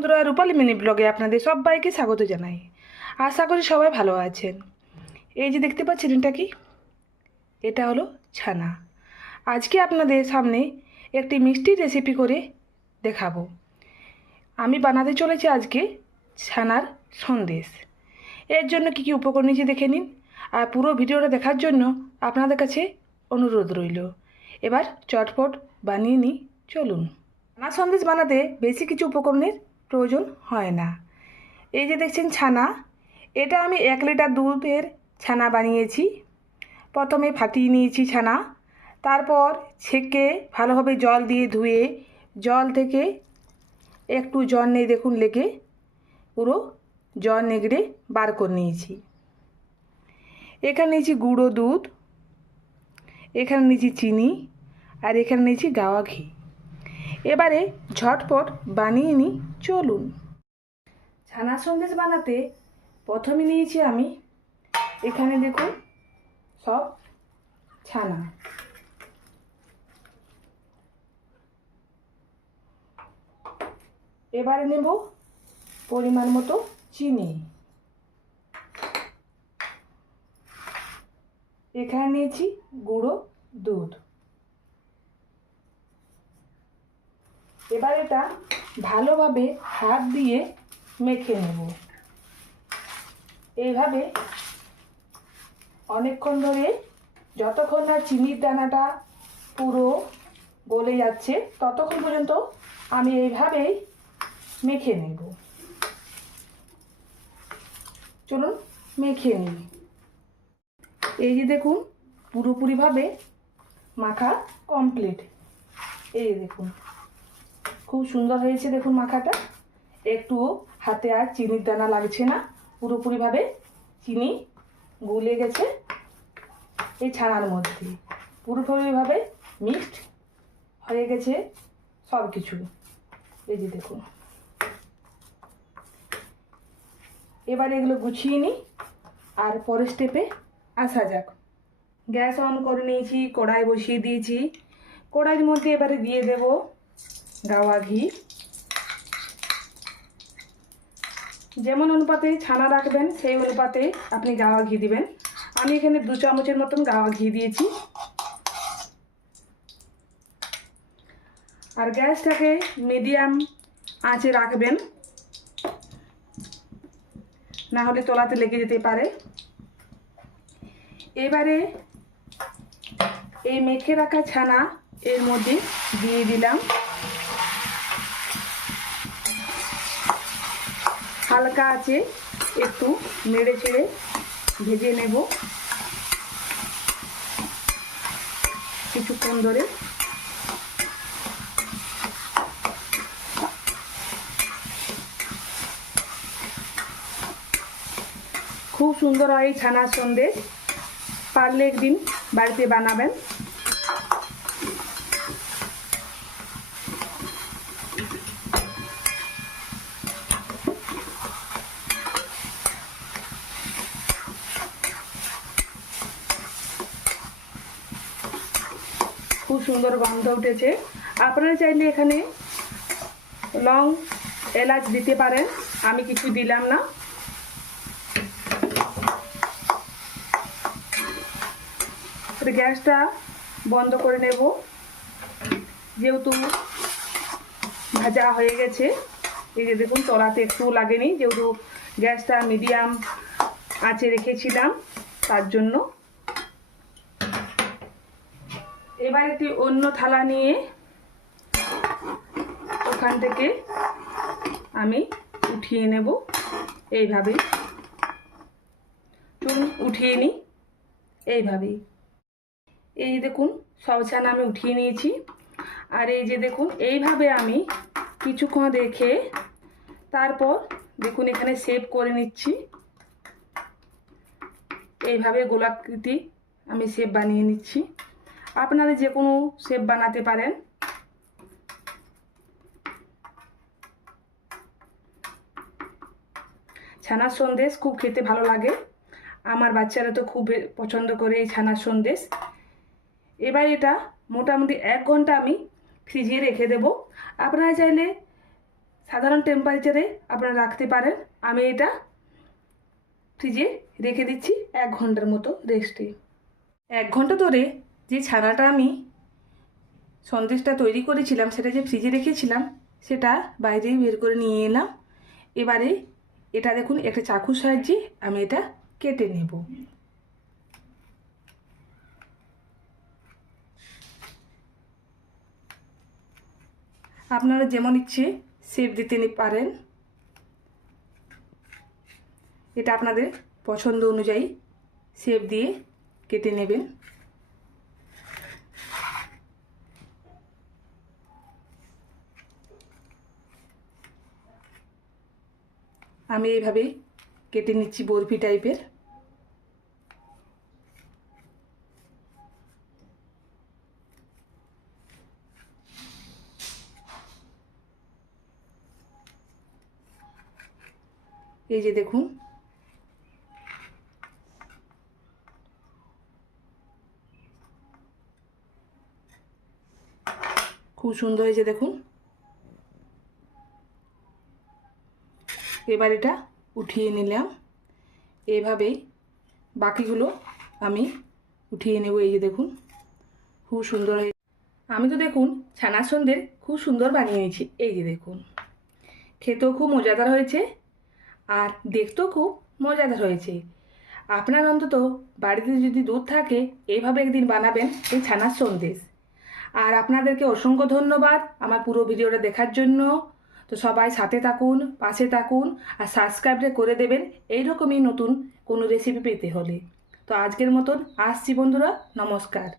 বন্ধুরা, রূপালী মিনি ব্লগে আপনাদের সবাইকে স্বাগত জানাই। আশা করি সবাই ভালো আছেন। এই যে দেখতে পাচ্ছেন, এটা কি? এটা হলো ছানা। আজকে আপনাদের সামনে একটি মিষ্টি রেসিপি করে দেখাবো। আমি বানাতে চলেছি আজকে ছানার সন্দেশ। এর জন্য কী কী উপকরণ নিয়েছি দেখে নিন, আর পুরো ভিডিওটা দেখার জন্য আপনাদের কাছে অনুরোধ রইল। এবার চটপট বানিয়ে নিই, চলুন। ছানা সন্দেশ বানাতে বেশি কিছু উপকরণের প্রয়োজন হয় না। এই যে দেখছেন ছানা, এটা আমি 1 লিটার দুধের ছানা বানিয়েছি। প্রথমে ফাটিয়ে নিয়েছি ছানা, তারপর ছেঁকে ভালোভাবে জল দিয়ে ধুয়ে জল থেকে একটু জল নেই দেখুন লেগে পুরো জল নেগড়ে বার করে নিয়েছি। এখানে নিয়েছি গুঁড়ো দুধ, এখানে নিয়েছি চিনি, আর এখানে নিয়েছি গাওয়া ঘি। এবারে ঝটপট বানিয়ে নিই, চলুন। ছানা সন্দেশ বানাতে প্রথমে নিয়েছি আমি, এখানে দেখুন সব ছানা। এবারে নেব পরিমাণ মতো চিনি। এখানে নিয়েছি গুঁড়ো দুধ। এবার এটা ভালোভাবে হাত দিয়ে মেখে নেব। এইভাবে অনেকক্ষণ ধরে, যতক্ষণ না চিনির দানাটা পুরো গলে যাচ্ছে ততক্ষণ পর্যন্ত আমি এইভাবেই মেখে নেব। চলুন মেখে নিই। এই যে দেখুন পুরোপুরিভাবে মাখা কমপ্লিট। এই দেখুন খুব সুন্দর হয়েছে, দেখুন মাখাটা একটুও হাতে আর চিনির দানা লাগছে না। পুরোপুরিভাবে চিনি গুলে গেছে এই ছানার মধ্যে, পুরোপুরিভাবে মিক্সড হয়ে গেছে সব কিছু। এই যে দেখুন, এবার এগুলো গুছিয়ে নিই আর পরের স্টেপে আসা যাক। গ্যাস অন করে নিয়েছি, কড়াই বসিয়ে দিয়েছি। কড়াইয়ের মধ্যে এবারে দিয়ে দেব গাওয়া ঘি। যেমন অনুপাতে ছানা রাখবেন সেই অনুপাতে আপনি গাওয়া ঘি দিবেন। আমি এখানে 2 চামচের মতন গাওয়া ঘি দিয়েছি। আর গ্যাসটাকে মিডিয়াম আঁচে রাখবেন, না হলে তলাতে লেগে যেতে পারে। এবারে এই মেখে রাখা ছানা এর মধ্যে দিয়ে দিলাম। হালকা আছে একটু নেড়ে চেড়ে ভেজে নেব কিছুক্ষণ ধরে। খুব সুন্দর হয় এই ছানার সন্দেশ, পারলে একদিন বাড়িতে বানাবেন। খুব সুন্দর গন্ধ উঠেছে। আপনারা চাইলে এখানে লং এলাচ দিতে পারেন, আমি কিছু দিলাম না। গ্যাসটা বন্ধ করে নেব, যেহেতু ভাজা হয়ে গেছে। এই যে দেখুন তলাতে একটু লাগেনি, যেহেতু গ্যাসটা মিডিয়াম আঁচে রেখেছিলাম তার জন্য। এবার একটি অন্য থালা নিয়ে ওখান থেকে আমি উঠিয়ে নেব এইভাবে। চলুন উঠিয়ে নিই এইভাবেই। এই দেখুন সব ছানা আমি উঠিয়ে নিয়েছি। আর এই যে দেখুন এইভাবে আমি কিছুক্ষণ রেখে তারপর দেখুন এখানে শেপ করে নিচ্ছি। এইভাবে গোলাকৃতি আমি শেপ বানিয়ে নিচ্ছি। আপনারা যে কোনো শেপ বানাতে পারেন। ছানার সন্দেশ খুব খেতে ভালো লাগে, আমার বাচ্চারা তো খুব পছন্দ করে এই ছানার সন্দেশ। এবার এটা মোটামুটি 1 ঘন্টা আমি ফ্রিজে রেখে দেব। আপনারা চাইলে সাধারণ টেম্পারেচারে আপনারা রাখতে পারেন। আমি এটা ফ্রিজে রেখে দিচ্ছি 1 ঘন্টার মতো রেস্টে। 1 ঘন্টা ধরে যে ছানাটা আমি সন্দেশটা তৈরি করেছিলাম, সেটা যে ফ্রিজে রেখেছিলাম, সেটা বাইরেই বের করে নিয়ে এলাম। এবারে এটা দেখুন একটা চাকুর সাহায্যে আমি এটা কেটে নেব। আপনারা যেমন ইচ্ছে শেপ দিতে পারেন, এটা আপনাদের পছন্দ অনুযায়ী শেপ দিয়ে কেটে নেবেন। আমি এইভাবেই কেটে নিচ্ছি বরফি টাইপের। এই যে দেখুন, খুব সুন্দর হয়েছে দেখুন। এবার এটা উঠিয়ে নিলাম। এইভাবেই বাকিগুলো আমি উঠিয়ে নেব। এই যে দেখুন, খুব সুন্দর হয়েছে। আমি তো দেখুন ছানার সন্দেশ খুব সুন্দর বানিয়ে নিয়েছি। এই যে দেখুন, খেতেও খুব মজাদার হয়েছে আর দেখতেও খুব মজাদার হয়েছে। আপনার অন্তত বাড়িতে যদি দুধ থাকে, এইভাবে একদিন বানাবেন এই ছানার সন্দেশ। আর আপনাদেরকে অসংখ্য ধন্যবাদ আমার পুরো ভিডিওটা দেখার জন্য। তো সবাই সাথে থাকুন, পাশে থাকুন আর সাবস্ক্রাইবটা করে দেবেন এইরকমই নতুন কোনো রেসিপি পেতে হলে। তো আজকের মতন আসছি বন্ধুরা, নমস্কার।